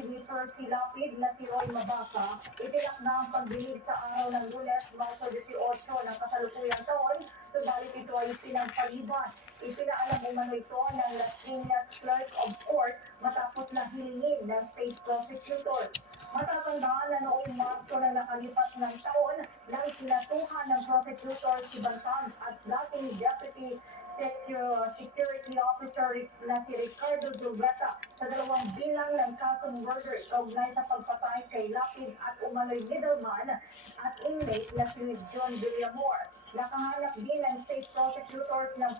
Senator si Lapid na si Roy Mabasa, itinakda ang pagdinig sa araw ng Lunes, Marso 18 ng kasalukuyang taon, subalit ito ay pinagpaliban. Ipinaalam umano ito ng Las Piñas Clerk of Court matapos na hilingin ng state prosecutor. Matatandaan na noong Marso na nakalipas ng taon nang sinatuhan ng prosecutor si Bantan at dating Deputy Security Officer na si Ricardo Zulueta sa dalawang bilang ng kasong murder kaugnay sa pagpatay kay Lapid at umano'y middleman at inmate na si John Villamor. Nakahanap din ng state prosecutors ng